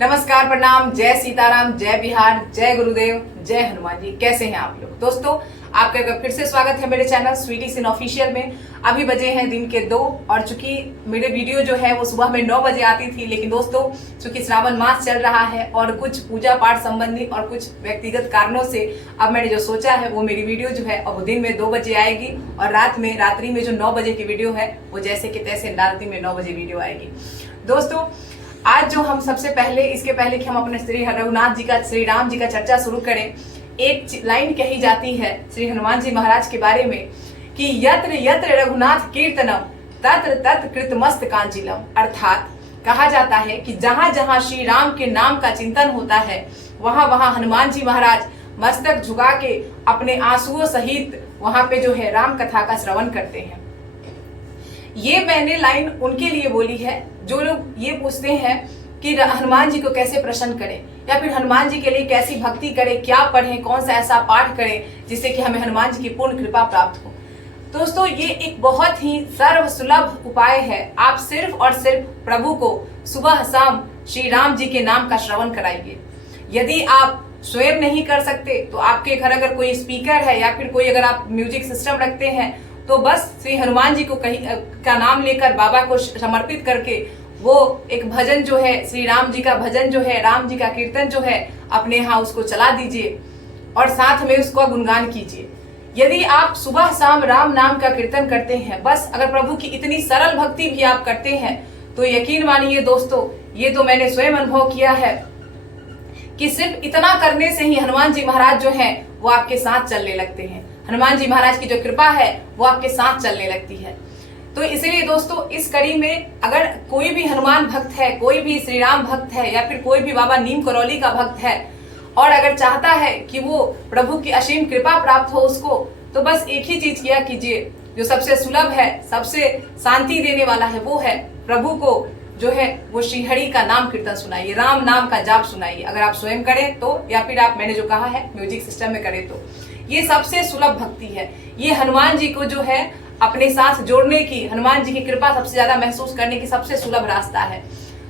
नमस्कार, प्रणाम, जय सीताराम, जय बिहार, जय गुरुदेव, जय हनुमान जी। कैसे हैं आप लोग? दोस्तों, आपका एक बार फिर से स्वागत है मेरे चैनल स्वीटी सिन ऑफिशियल में। अभी बजे हैं दिन के 2 और चूंकि मेरे वीडियो जो है वो सुबह में 9 बजे आती थी, लेकिन दोस्तों चूंकि श्रावण मास चल रहा है और कुछ पूजा पाठ संबंधी और कुछ व्यक्तिगत कारणों से अब मैंने जो सोचा है वो मेरी वीडियो जो है अब वो दिन में 2 बजे आएगी और रात्रि में जो 9 बजे की वीडियो है वो जैसे कि तैसे रात्रि में 9 बजे वीडियो आएगी। दोस्तों, आज जो हम सबसे पहले इसके पहले कि हम अपने श्री रघुनाथ जी का, श्री राम जी का चर्चा शुरू करें, एक लाइन कही जाती है श्री हनुमान जी महाराज के बारे में कि यत्र यत्र रघुनाथ कीर्तनम तत्र तत्र कृतमस्त कांचिलम। अर्थात कहा जाता है कि जहां जहां श्री राम के नाम का चिंतन होता है वहां वहां हनुमान जी महाराज मस्तक झुका के अपने आंसुओं सहित वहां पे जो है राम कथा का श्रवण करते हैं। ये मैंने लाइन उनके लिए बोली है जो लोग ये पूछते हैं कि हनुमान जी को कैसे प्रसन्न करें या फिर हनुमान जी के लिए कैसी भक्ति करें, क्या पढ़ें, कौन सा ऐसा पाठ करें जिससे कि हमें हनुमान जी की पूर्ण कृपा प्राप्त हो। दोस्तों, ये एक बहुत ही सर्व सुलभ उपाय है। आप सिर्फ और सिर्फ प्रभु को सुबह शाम श्री राम जी के नाम का श्रवण कराइए। यदि आप स्वयं नहीं कर सकते तो आपके घर अगर कोई स्पीकर है या फिर कोई अगर आप म्यूजिक सिस्टम रखते हैं तो बस श्री हनुमान जी को का नाम लेकर बाबा को समर्पित करके वो एक भजन जो है, श्री राम जी का भजन जो है, राम जी का कीर्तन जो है, अपने यहाँ उसको चला दीजिए और साथ में उसका गुणगान कीजिए। यदि आप सुबह शाम राम नाम का कीर्तन करते हैं, बस अगर प्रभु की इतनी सरल भक्ति भी आप करते हैं तो यकीन मानिए दोस्तों, ये तो मैंने स्वयं अनुभव किया है कि सिर्फ इतना करने से ही हनुमान जी महाराज जो है वो आपके साथ चलने लगते हैं। हनुमान जी महाराज की जो कृपा है वो आपके साथ चलने लगती है। तो इसलिए दोस्तों, इस कड़ी में अगर कोई भी हनुमान भक्त है, कोई भी श्री राम भक्त है या फिर कोई भी बाबा नीम करौली का भक्त है और अगर चाहता है कि वो प्रभु की असीम कृपा प्राप्त हो उसको, तो बस एक ही चीज किया कीजिए जो सबसे सुलभ है, सबसे शांति देने वाला है, वो है प्रभु को जो है वो श्रीहरि का नाम कीर्तन सुनाइए, राम नाम का जाप सुनाइए। अगर आप स्वयं करें तो या फिर आप मैंने जो कहा है म्यूजिक सिस्टम में करें तो ये सबसे सुलभ भक्ति है। ये हनुमान जी को जो है अपने साथ जोड़ने की, हनुमान जी की कृपा सबसे ज्यादा महसूस करने की सबसे सुलभ रास्ता है।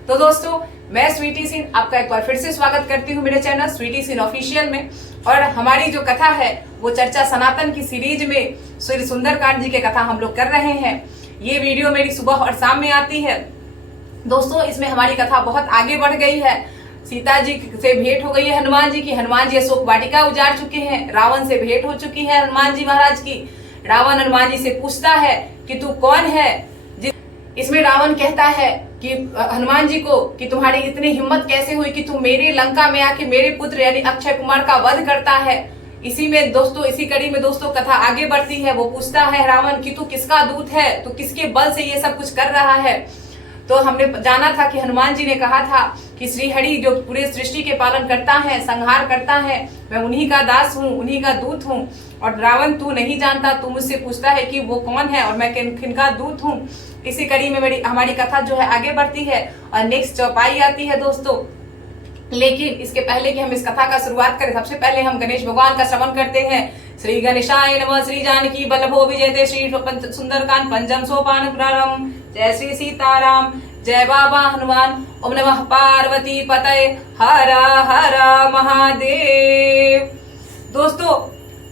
तो दोस्तों, मैं स्वीटी सिन आपका एक बार फिर से स्वागत करती हूँ मेरे चैनल स्वीटी सिन ऑफिशियल में। और हमारी जो कथा है वो चर्चा सनातन की सीरीज में श्री सुंदरकांड जी के कथा हम लोग कर रहे हैं। ये वीडियो मेरी सुबह और शाम में आती है। दोस्तों, इसमें हमारी कथा बहुत आगे बढ़ गई है। सीता जी से भेंट हो गई है हनुमान जी की, हनुमान जी अशोक वाटिका उजाड़ चुके हैं, रावण से भेंट हो चुकी है हनुमान जी महाराज की। रावण हनुमान जी से पूछता है कि तू कौन है। इसमें रावण कहता है कि हनुमान जी को कि तुम्हारी इतनी हिम्मत कैसे हुई कि तुम मेरे लंका में आके मेरे पुत्र यानी अक्षय कुमार का वध करता है। इसी में दोस्तों, इसी कड़ी में दोस्तों कथा आगे बढ़ती है। वो पूछता है रावण कि तू किसका दूत है, तू किसके बल से ये सब कुछ कर रहा है। तो हमने जाना था कि हनुमान जी ने कहा था कि श्रीहरि जो पूरे सृष्टि के पालन करता है, संहार करता है, मैं उन्हीं का दास हूँ, उन्हीं का दूत हूँ। और रावण तू नहीं जानता, तू मुझसे पूछता है कि वो कौन है और मैं किनका दूत हूँ। इसी कड़ी में हमारी कथा जो है आगे बढ़ती है और नेक्स्ट चौपाई आती है दोस्तों। लेकिन इसके पहले कि हम इस कथा का शुरुआत करें, सबसे पहले हम गणेश भगवान का श्रवण करते हैं। श्री गणेशाय नमः, श्री जानकी बल्लभो विजयते, श्री सुंदरकांड पंचम सोपान प्रारंभ। जय श्री सीताराम, जय बाबा हनुमान, ओम नमः पार्वती पतये, हर हर महादेव। दोस्तों,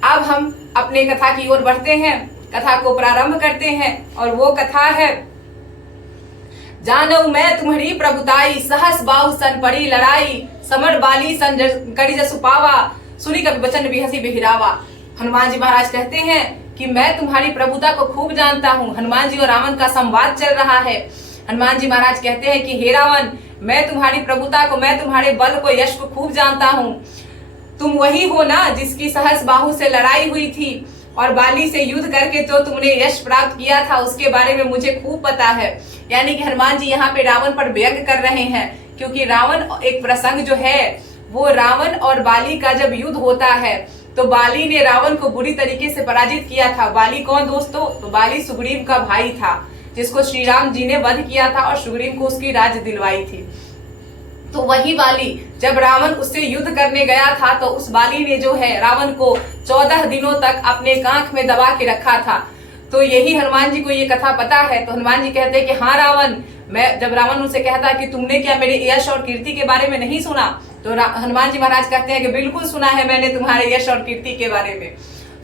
अब हम अपने कथा की ओर बढ़ते हैं, कथा को प्रारंभ करते हैं और वो कथा है जानऊ मैं तुम्हारी प्रभुताई, सहस बाहु सन पड़ी लड़ाई, समर बाली सन करी जसु पावा, सुनी कवि बचन बिहसी बिहरावा। हनुमान जी महाराज कहते हैं कि मैं तुम्हारी प्रभुता को खूब जानता हूँ। हनुमान जी और रावण का संवाद चल रहा है। हनुमान जी महाराज कहते हैं कि हे रावण, मैं तुम्हारी प्रभुता को, मैं तुम्हारे बल को, यश को खूब जानता हूँ। तुम वही हो ना जिसकी सहस बाहु से लड़ाई हुई थी और बाली से युद्ध करके जो तुमने यश प्राप्त किया था उसके बारे में मुझे खूब पता है। यानी कि हनुमान जी यहाँ पे रावण पर व्यंग कर रहे हैं, क्योंकि रावण एक प्रसंग जो है वो रावण और बाली का जब युद्ध होता है तो बाली ने रावण को बुरी तरीके से पराजित किया था। बाली कौन दोस्तों? तो बाली सुग्रीव का भाई था जिसको श्री राम जी ने वध किया था और सुग्रीव को उसकी राज दिलवाई थी। तो वही बाली जब रावण उससे युद्ध करने गया था तो उस बाली ने जो है रावण को 14 दिनों तक अपने कांख में दबा के रखा था। तो यही हनुमान जी को ये कथा पता है। तो हनुमान जी कहते हैं कि हाँ रावण, मैं जब रावण उनसे कहता कि तुमने क्या मेरे यश और कीर्ति के बारे में नहीं सुना, तो हनुमान जी महाराज कहते हैं कि बिल्कुल सुना है मैंने तुम्हारे यश और कीर्ति के बारे में।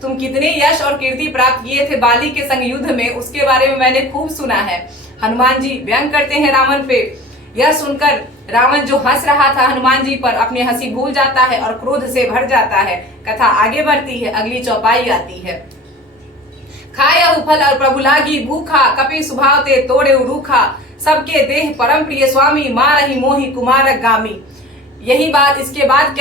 तुम कितने यश और कीर्ति प्राप्त किए थे बाली के संग युद्ध में, उसके बारे में मैंने खूब सुना है। हनुमान जी व्यंग करते हैं रावण पे। यह सुनकर रावण जो हंस रहा था हनुमान जी पर, अपनी हंसी भूल जाता है और क्रोध से भर जाता है। कथा आगे बढ़ती है, अगली चौपाई आती है। खाया फल और प्रभु लागी भूखा, कपि स्वभाव ते तोड़े रूखा, सबके देह परम प्रिय स्वामी, मारहि मोहि कुमार गामी। यही बात इसके बाद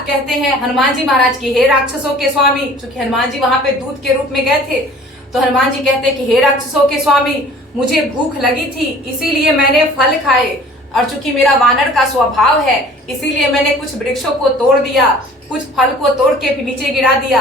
कहते हैं हनुमान जी महाराज की, हे राक्षसों के स्वामी। चूंकि हनुमान जी वहां पे दूत के रूप में गए थे, तो हनुमान जी कहते हैं कि हे राक्षसों के स्वामी, मुझे भूख लगी थी इसीलिए मैंने फल खाए, और चूंकि मेरा वानर का स्वभाव है इसीलिए मैंने कुछ वृक्षों को तोड़ दिया, कुछ फल को तोड़ के नीचे गिरा दिया।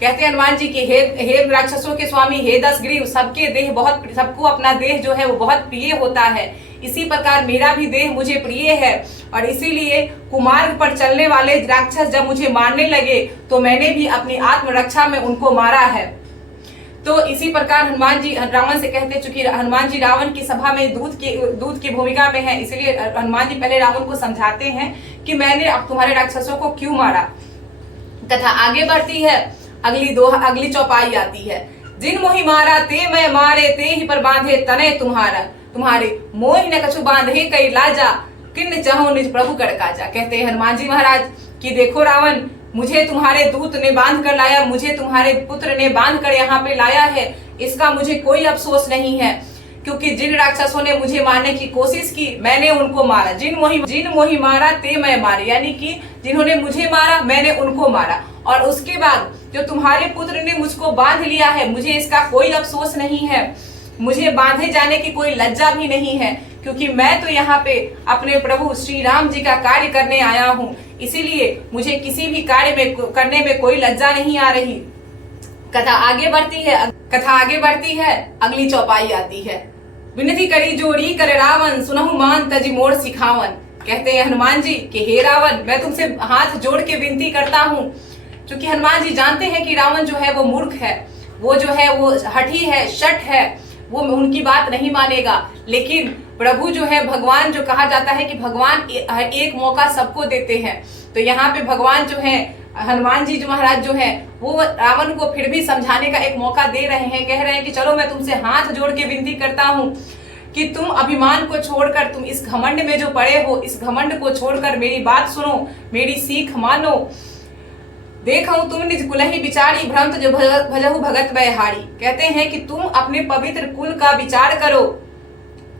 कहते हैं हनुमान जी की, हे राक्षसों के स्वामी, हे दशग्रीव, सबके देह सबको अपना देह जो है वो बहुत प्रिय होता है, इसी प्रकार मेरा भी देह मुझे प्रिय है, और इसीलिए कुमार्ग पर चलने वाले राक्षस जब मुझे मारने लगे तो मैंने भी अपनी आत्मरक्षा में उनको मारा है। तो इसी प्रकार हनुमान जी रावण से कहते, चूंकि हनुमान जी रावण की सभा में दूत की भूमिका में है, इसलिए हनुमान जी पहले रावण को समझाते हैं कि मैंने अब तुम्हारे राक्षसों को क्यों मारा। कथा आगे बढ़ती है, अगली चौपाई आती है। जिन मोहि मारा ते मैं मारे, ते ही पर बांधे तने तुम्हारे मोहि न कछु बांधे कई लाजा, किन्न चाहो निज प्रभु कड़काजा। कहते हैं हनुमान जी महाराज कि देखो रावण, मुझे तुम्हारे दूत ने बांध कर लाया, मुझे तुम्हारे पुत्र ने बांध कर यहाँ पे लाया है, इसका मुझे कोई अफसोस नहीं है, क्योंकि जिन राक्षसों ने मुझे मारने की कोशिश की मैंने उनको मारा। जिन मोहि मारा ते मैं मारे, यानी कि जिन्होंने मुझे मारा मैंने उनको मारा, और उसके बाद जो तुम्हारे पुत्र ने मुझको बांध लिया है, मुझे इसका कोई अफसोस नहीं है, मुझे बांधे जाने की कोई लज्जा भी नहीं है, क्योंकि मैं तो यहाँ पे अपने प्रभु श्री राम जी का कार्य करने आया हूँ, इसीलिए मुझे किसी भी कार्य करने में कोई लज्जा नहीं आ रही। कथा आगे बढ़ती है, अगली चौपाई आती है। विनती करी जोड़ी कर रावण, सुनहु मान तजी मोड़ सिखावन। कहते हैं हनुमान जी कि हे रावण, मैं तुमसे हाथ जोड़ के विनती करता हूँ। क्योंकि हनुमान जी जानते हैं कि रावण जो है वो मूर्ख है, वो जो है वो हठी है, शठ है, वो उनकी बात नहीं मानेगा। लेकिन प्रभु जो है, भगवान जो कहा जाता है कि भगवान एक मौका सबको देते हैं, तो यहाँ पे भगवान जो है हनुमान जी जो महाराज जो है वो रावण को फिर भी समझाने का एक मौका दे रहे हैं। कह रहे हैं कि चलो मैं तुमसे हाथ जोड़ के विनती करता हूँ कि तुम अभिमान को छोड़कर, तुम इस घमंड में जो पड़े हो, इस घमंड को छोड़कर मेरी बात सुनो, मेरी सीख मानो। देखो तुम निज कुलहि विचारी, भ्रमत जो भजहु भगत बैहारी। कहते हैं कि तुम अपने पवित्र कुल का विचार करो।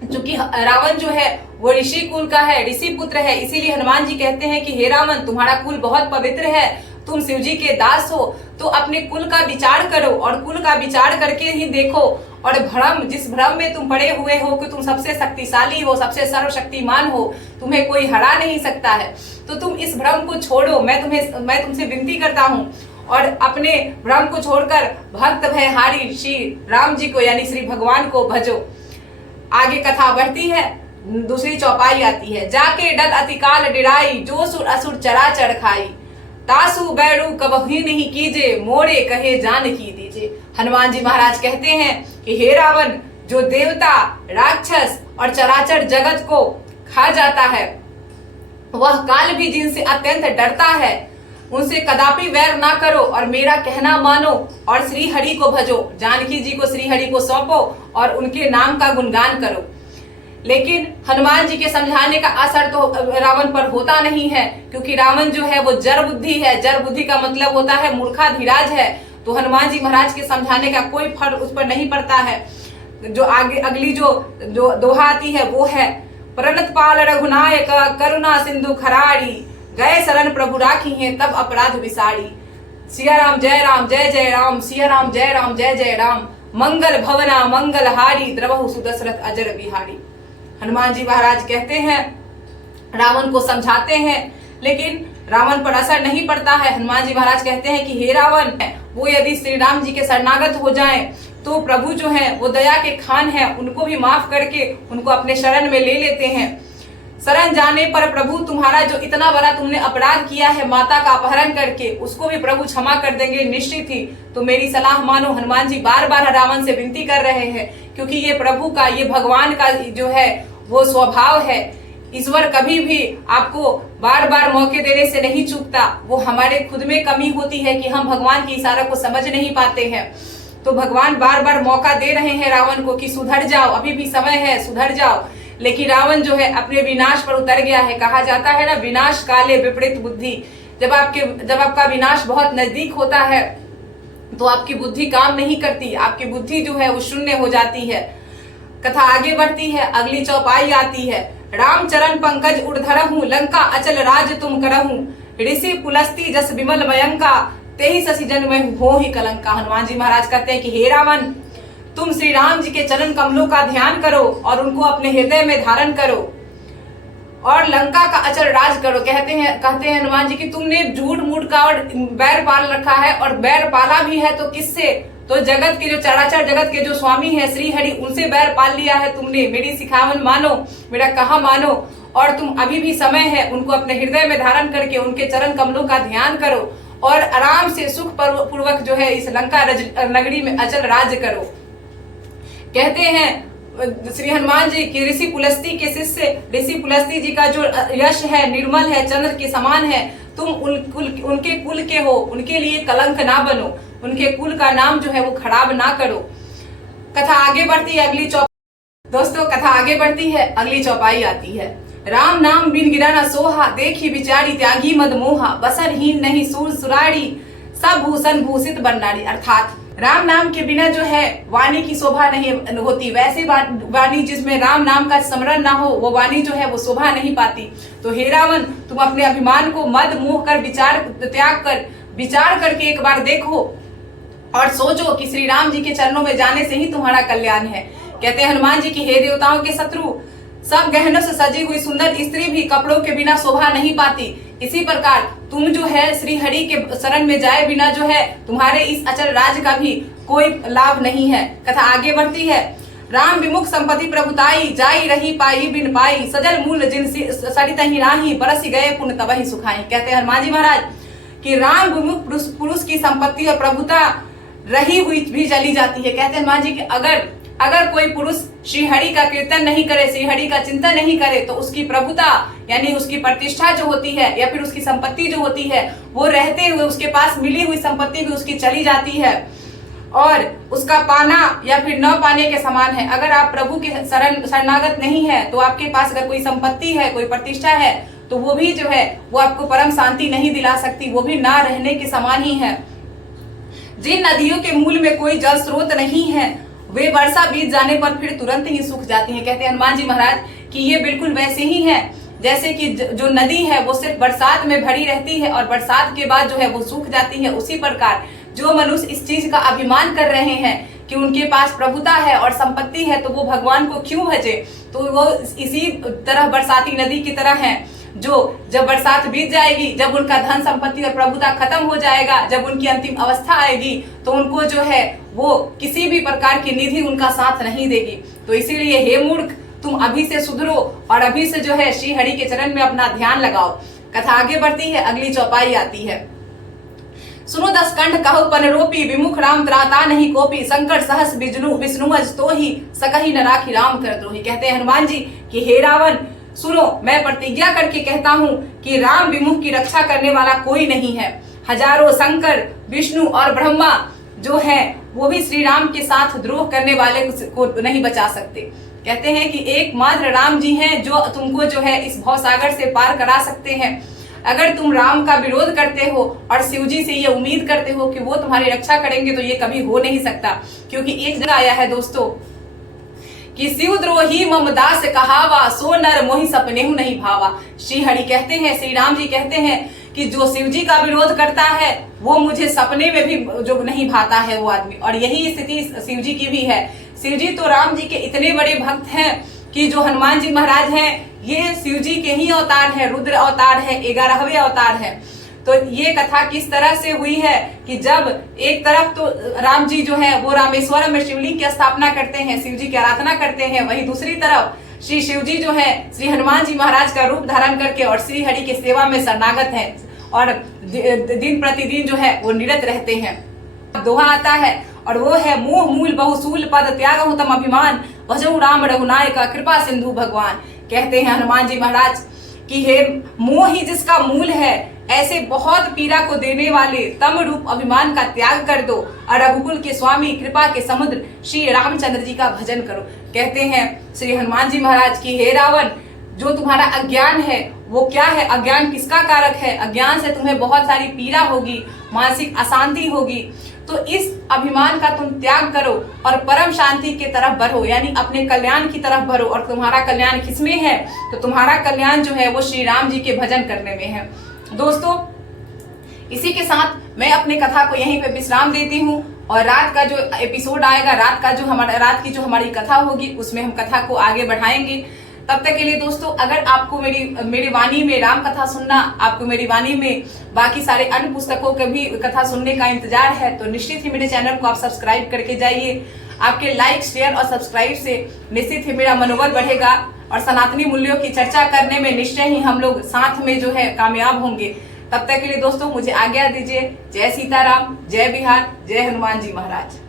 चूंकि रावण जो है वो ऋषि कुल का है, ऋषि पुत्र है, इसीलिए हनुमान जी कहते हैं कि हे रावण, तुम्हारा कुल बहुत पवित्र है, तुम शिव जी के दास हो, तो अपने कुल का विचार करो, और कुल का विचार करके ही देखो। और जिस भ्रम में तुम पड़े हुए हो कि तुम सबसे शक्तिशाली हो, सबसे सर्वशक्तिमान हो, तुम्हें कोई हरा नहीं सकता है, तो तुम इस भ्रम को छोड़ो। मैं तुमसे विनती करता हूँ, और अपने भ्रम को छोड़कर भक्त भयहारी श्री राम जी को यानी श्री भगवान को भजो। आगे कथा बढ़ती है, दूसरी चौपाई आती है। जाके डल अतिकाल डिराई, जो सुर असुर चराचर खाई, तासु बैरू कबही नहीं कीजे, मोड़े कहे जान की दीजिए। हनुमान जी महाराज कहते हैं कि हे रावण, जो देवता, राक्षस और चराचर जगत को खा जाता है, वह काल भी जिनसे अत्यंत डरता है, उनसे कदापि वैर ना करो और मेरा कहना मानो और श्री हरि को भजो। जानकी जी को श्री हरि को सौंपो और उनके नाम का गुणगान करो। लेकिन हनुमान जी के समझाने का असर तो रावण पर होता नहीं है, क्योंकि रावण जो है वो जड़ बुद्धि है। जड़ बुद्धि का मतलब होता है मूर्खाधिराज है। तो हनुमान जी महाराज के समझाने का कोई फर्क उस पर नहीं पड़ता है। जो आगे अगली जो दोहा आती है वो है, प्रणत पाल रघुनायक, करुणा सिंधु खराड़ी, गए शरण प्रभु राखी हैं तब अपराध विसारी। सिया राम जय राम जय जय राम, सिया राम जय राम जय जय राम, मंगल भवना मंगल हारी, द्रवहु सुदशरथ अजर बिहारी। हनुमान जी महाराज कहते हैं, रावण को समझाते हैं, लेकिन रावण पर असर नहीं पड़ता है। हनुमान जी महाराज कहते हैं कि हे रावण, वो यदि श्री राम जी के शरणागत हो जाएं तो प्रभु जो है वो दया के खान है, उनको भी माफ करके उनको अपने शरण में ले लेते हैं। शरण जाने पर प्रभु तुम्हारा जो इतना बड़ा तुमने अपराध किया है माता का अपहरण करके, उसको भी प्रभु क्षमा कर देंगे निश्चित ही। तो मेरी सलाह मानो। हनुमान जी बार बार रावण से विनती कर रहे हैं क्योंकि ये प्रभु का, ये भगवान का जो है वो स्वभाव है। ईश्वर कभी भी आपको बार बार मौके देने से नहीं चूकता। वो हमारे खुद में कमी होती है कि हम भगवान की इशारा को समझ नहीं पाते हैं। तो भगवान बार बार मौका दे रहे हैं रावण को कि सुधर जाओ, अभी भी समय है, सुधर जाओ। लेकिन रावण जो है अपने विनाश पर उतर गया है। कहा जाता है ना, विनाश काले विपरीत बुद्धि। जब आपका विनाश बहुत नजदीक होता है तो आपकी बुद्धि काम नहीं करती, आपकी बुद्धि जो है वो शून्य हो जाती है। कथा आगे बढ़ती है, अगली चौपाई आती है। राम चरण पंकज उड़धरहूं, लंका अचल राज तुम करहूं। ऋषि पुलस्ती जस विमल मयंका, तेहि शशि जन में हो ही कलंका। हनुमान जी महाराज कहते हैं कि हे रावण, तुम श्री राम जी के चरण कमलों का ध्यान करो और उनको अपने हृदय में धारण करो और लंका का अचल राज करो। कहते हैं हनुमान जी कि तुमने झूठ मूठ का और बैर पाल रखा है, और बैर पाला भी है तो किससे? तो जगत के जो चराचर जगत के जो स्वामी है श्री हरि, उनसे बैर पाल लिया है तुमने। मेरी सिखावन मानो, मेरा कहा मानो, और तुम अभी भी समय है, उनको अपने हृदय में धारण करके उनके चरण कमलों का ध्यान करो और आराम से सुख पूर्वक जो है इस लंका नगरी में अचल राज्य करो। कहते हैं श्री हनुमान जी की ऋषि पुलस्ती के शिष्य, ऋषि पुलस्ती जी का जो यश है निर्मल है, चंद्र के समान है। तुम उनके कुल के हो, उनके लिए कलंक ना बनो, उनके कुल का नाम जो है वो खराब ना करो। कथा आगे बढ़ती है, दोस्तों कथा आगे बढ़ती है, अगली चौपाई आती है। राम नाम बिन गिरा न सोहा, देखी बिचारी त्यागी मद मोहा। बसरहीन नहीं सूर सुराड़ी, सब भूषण भूषित बननारी। अर्थात राम नाम के बिना जो है वाणी की शोभा नहीं होती। वैसे वाणी जिसमें राम नाम का स्मरण ना हो, वो वाणी जो है वो शोभा नहीं पाती। तो हे रावण, तुम अपने अभिमान को मद मोह कर विचार करके एक बार देखो और सोचो कि श्री राम जी के चरणों में जाने से ही तुम्हारा कल्याण है। कहते हैं हनुमान जी की हे देवताओं के शत्रु, सब गहनों से सजी हुई सुंदर स्त्री भी कपड़ों के बिना शोभा नहीं पाती। इसी प्रकार तुम जो है श्री हरि के शरण में जाए बिना जो है तुम्हारे इस अचल राज का भी कोई लाभ नहीं है। कथा आगे बढ़ती है। राम विमुख संपत्ति प्रभुताई, जाई रही पाई बिन पाई। सजल मूल जिन सरितहि राही, बरस गए पुण्य तबहि सुखाई। कहते हैं हनुमान जी महाराज कि राम विमुख पुरुष की संपत्ति और प्रभुता रही हुई भी चली जाती है। कहते हैं हनुमान जी कि अगर कोई पुरुष श्री हरि का कीर्तन नहीं करे, श्री हरि का चिंतन नहीं करे, तो उसकी प्रभुता यानी उसकी प्रतिष्ठा जो होती है या फिर उसकी संपत्ति जो होती है वो रहते हुए उसके पास मिली हुई संपत्ति भी उसकी चली जाती है और उसका पाना या फिर न पाने के समान है। अगर आप प्रभु के शरणागत नहीं है तो आपके पास अगर कोई संपत्ति है, कोई प्रतिष्ठा है, तो वो भी जो है वो आपको परम शांति नहीं दिला सकती, वो भी ना रहने के समान ही है। जिन नदियों के मूल में कोई जल स्रोत नहीं है, वे वर्षा बीत जाने पर फिर तुरंत ही सूख जाती हैं। कहते हैं हनुमान जी महाराज कि ये बिल्कुल वैसे ही है जैसे कि जो नदी है वो सिर्फ बरसात में भरी रहती है और बरसात के बाद जो है वो सूख जाती है। उसी प्रकार जो मनुष्य इस चीज का अभिमान कर रहे हैं कि उनके पास प्रभुता है और संपत्ति है, तो वो भगवान को क्यों भजे, तो वो इसी तरह बरसाती नदी की तरह है जो जब बरसात बीत जाएगी, जब उनका धन संपत्ति और प्रभुता खत्म हो जाएगा, जब उनकी अंतिम अवस्था आएगी, तो उनको जो है वो किसी भी प्रकार की निधि उनका साथ नहीं देगी। तो इसीलिए हे मूर्ख, तुम अभी से सुधरो और अभी से जो है श्री हरि के चरण में अपना ध्यान लगाओ। कथा आगे बढ़ती है, अगली चौपाई आती है। सुनो दस कंठ कहो पनरोपी, विमुख राम त्राता नहीं कोपी। संकट सहस विष्णु अज तो ही, सकहि न राखी राम कर द्रोही। कहते हैं हनुमान जी कि हे रावण सुनो, मैं प्रतिज्ञा करके कहता हूँ कि राम विमुख की रक्षा करने वाला कोई नहीं है। हजारों शंकर विष्णु और ब्रह्मा जो है वो भी श्री राम के साथ द्रोह करने वाले को नहीं बचा सकते। कहते हैं कि एकमात्र राम जी हैं जो तुमको जो है इस भवसागर से पार करा सकते हैं। अगर तुम राम का विरोध करते हो और शिव जी से ये उम्मीद करते हो कि वो तुम्हारी रक्षा करेंगे, तो ये कभी हो नहीं सकता। क्योंकि एक जगह आया है दोस्तों कि शिव द्रोही मम दास कहावा, सो नर मोहि सपनेहु नहीं भावा। श्री हरि कहते हैं, श्री राम जी कहते हैं कि जो शिव जी का विरोध करता है वो मुझे सपने में भी जो नहीं भाता है वो आदमी। और यही स्थिति शिव जी की भी है। शिव जी तो राम जी के इतने बड़े भक्त हैं कि जो हनुमान जी महाराज हैं ये शिव जी के ही अवतार है, रुद्र अवतार है, 11वें अवतार है। तो ये कथा किस तरह से हुई है कि जब एक तरफ तो राम जी जो है वो रामेश्वरम में शिवलिंग की स्थापना करते हैं, शिव जी की आराधना करते हैं, वहीं दूसरी तरफ श्री शिव जी जो है श्री हनुमान जी महाराज का रूप धारण करके और श्री हरि की सेवा में शरणागत हैं और दिन प्रतिदिन जो है वो निरत रहते हैं। दोहा आता है और वो है मोह मूल बहुसूल पद त्यागहु तम अभिमान भजहु राम रघुनायक कृपा सिंधु भगवान। कहते हैं हनुमान जी महाराज कि हे मोह ही जिसका मूल है, ऐसे बहुत पीड़ा को देने वाले तम रूप अभिमान का त्याग कर दो और रघुकुल के स्वामी कृपा के समुद्र श्री रामचंद्र जी का भजन करो। कहते हैं श्री हनुमान जी महाराज की हे रावण, जो तुम्हारा अज्ञान है वो क्या है, अज्ञान किसका कारक है, अज्ञान से तुम्हें बहुत सारी पीड़ा होगी, मानसिक अशांति होगी, तो इस अभिमान का तुम त्याग करो और परम शांति की तरफ बढ़ो, यानी अपने कल्याण की तरफ बढ़ो। और तुम्हारा कल्याण किसमें है, तो तुम्हारा कल्याण जो है वो श्री राम जी के भजन करने में है। दोस्तों, इसी के साथ मैं अपनी कथा को यहीं पे विश्राम देती हूँ और रात का जो एपिसोड आएगा, रात की जो हमारी कथा होगी उसमें हम कथा को आगे बढ़ाएंगे। तब तक के लिए दोस्तों, अगर आपको मेरी वाणी में राम कथा सुनना, आपको मेरी वाणी में बाकी सारे अन्य पुस्तकों के भी कथा सुनने का इंतजार है, तो निश्चित ही मेरे चैनल को आप सब्सक्राइब करके जाइए। आपके लाइक, शेयर और सब्सक्राइब से निश्चित ही मेरा मनोबल बढ़ेगा और सनातनी मूल्यों की चर्चा करने में निश्चय ही हम लोग साथ में जो है कामयाब होंगे। तब तक के लिए दोस्तों मुझे आज्ञा दीजिए। जय सीताराम, जय बिहार, जय हनुमान जी महाराज।